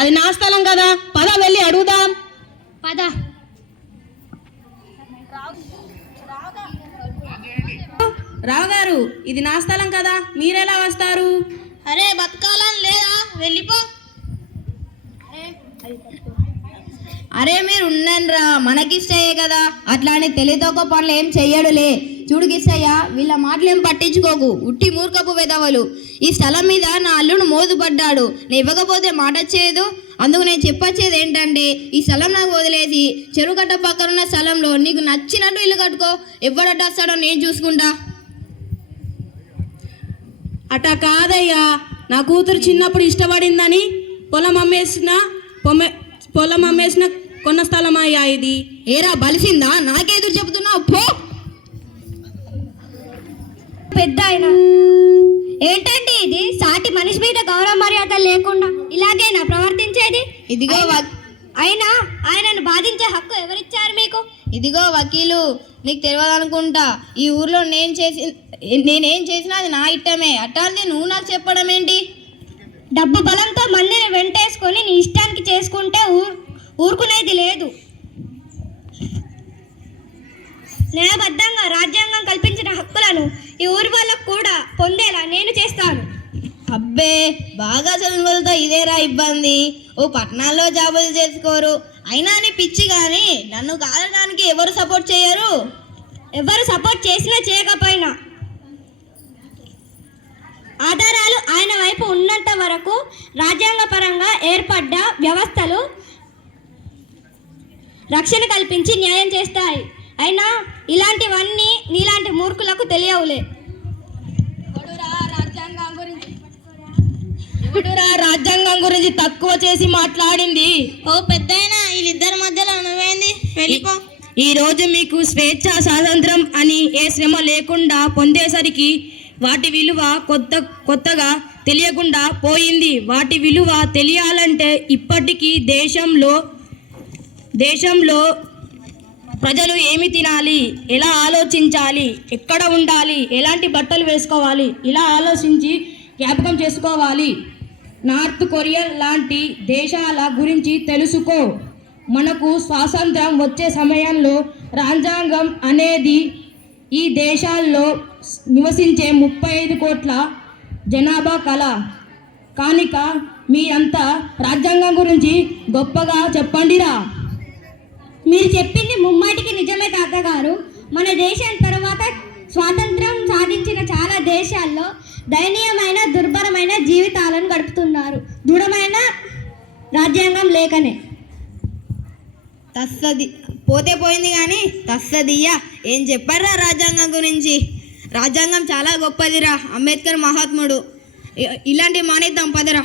అది నా స్థలం కదా, పద వెళ్ళి అడుగుదాం. పద. రావు గారు, ఇది నా స్థలం కదా, మీరెలా వస్తారు? అరే బతకాలని లేదా, వెళ్ళిపో. అరే మీరు ఉన్నరా, మనకిష్టయ్యే కదా, అట్లానే తెలియతోక పనులు ఏం చెయ్యడులే. చూడు కిష్టయ్య, వీళ్ళ మాటలు ఏం పట్టించుకోకు, ఉట్టి మూర్ఖపు వెదవలు. ఈ స్థలం మీద నా అల్లుడు మోదుపడ్డాడు, నేను ఇవ్వకపోతే మాట వచ్చేదు. అందుకు నేను చెప్పొచ్చేది ఏంటంటే, ఈ స్థలం నాకు వదిలేసి చెరువుకట్ట పక్కనున్న స్థలంలో నీకు నచ్చినట్టు ఇల్లు కట్టుకో. ఎవడట వస్తాడో నేను చూసుకుంటా. అట కాదయ్యా, నా కూతురు చిన్నప్పుడు ఇష్టపడిందని పొలం అమ్మేసిన కొన్న స్థలం అయ్యా ఇది. ఏరా బలిసిందా, నాకెదురు చెబుతున్నావు? పో. పెద్ద ఆయన ఏంటండి ఇది? సాటి మనిషి మీద గౌరవ మర్యాద లేకుండా ఇలాగేనా ప్రవర్తించేది? ఇదిగో అయినా ఆయనను బాధించే హక్కు ఎవరిచ్చారు మీకు? ఇదిగో వకీలు, నీకు తెలియదనుకుంటా, ఈ ఊర్లో నేనేం చేసినా అది నా ఇష్టమే. అట్లాంటి నువ్వు నాకు చెప్పడం ఏంటి? డబ్బు బలంతో మందిని వెంటేసుకొని నీ ఇష్టానికి చేసుకుంటే ఊరుకునేది లేదు. న్యాయబద్ధంగా రాజ్యాంగం కల్పించిన హక్కులను ఈ ఊరి వాళ్ళకు కూడా పొందేలా నేను చేస్తాను. అబ్బే, బాగా చదువులతో ఇదేరా ఇబ్బంది. ఓ పట్టణాల్లో జాబులు చేసుకోరు, అయినా నీ పిచ్చి. కానీ నన్ను కాదడానికి ఎవరు సపోర్ట్ చేయరు. ఎవరు సపోర్ట్ చేసినా చేయకపోయినా ఆధారాలు ఆయన వైపు ఉన్నంత వరకు రాజ్యాంగపరంగా ఏర్పడ్డ వ్యవస్థలు రక్షణ కల్పించి న్యాయం చేస్తాయి. అయినా ఇలాంటివన్నీ నీలాంటి మూర్ఖులకు తెలియవులే. రాజ్యాంగం గురించి తక్కువ చేసి మాట్లాడింది? ఓ పెద్దయినా, వీళ్ళిద్దరి మధ్యలో నువ్వేంది? వెళ్ళిపో. ఈ రోజు మీకు స్వేచ్ఛ, స్వాతంత్రం అని ఏ శ్రమ లేకుండా పొందేసరికి వాటి విలువ కొత్తగా తెలియకుండా పోయింది. వాటి విలువ తెలియాలంటే ఇప్పటికీ దేశంలో ప్రజలు ఏమి తినాలి, ఎలా ఆలోచించాలి, ఎక్కడ ఉండాలి, ఎలాంటి బట్టలు వేసుకోవాలి, ఇలా ఆలోచించి జ్ఞాపకం చేసుకోవాలి. నార్త్ కొరియా లాంటి దేశాల గురించి తెలుసుకో. మనకు స్వాతంత్రం వచ్చే సమయంలో రాజ్యాంగం అనేది ఈ దేశాల్లో నివసించే 35 కోట్ల జనాభా కళ కానిక. మీ అంతా రాజ్యాంగం గురించి గొప్పగా చెప్పండిరా. మీరు చెప్పింది ముమ్మాటికి నిజమే తాతగారు. మన దేశం తర్వాత స్వాతంత్రం సాధించిన చాలా దేశాల్లో దయనీయమైన, దుర్భరమైన జీవితాలను గడుపుతున్నారు, దృఢమైన రాజ్యాంగం లేకనే. తస్సది పోతే పోయింది కానీ తస్సదియ్యా, ఏం చెప్పారా రాజ్యాంగం గురించి? రాజ్యాంగం చాలా గొప్పదిరా, అంబేద్కర్ మహాత్ముడు. ఇలాంటి మానేద్దాం, పదరా.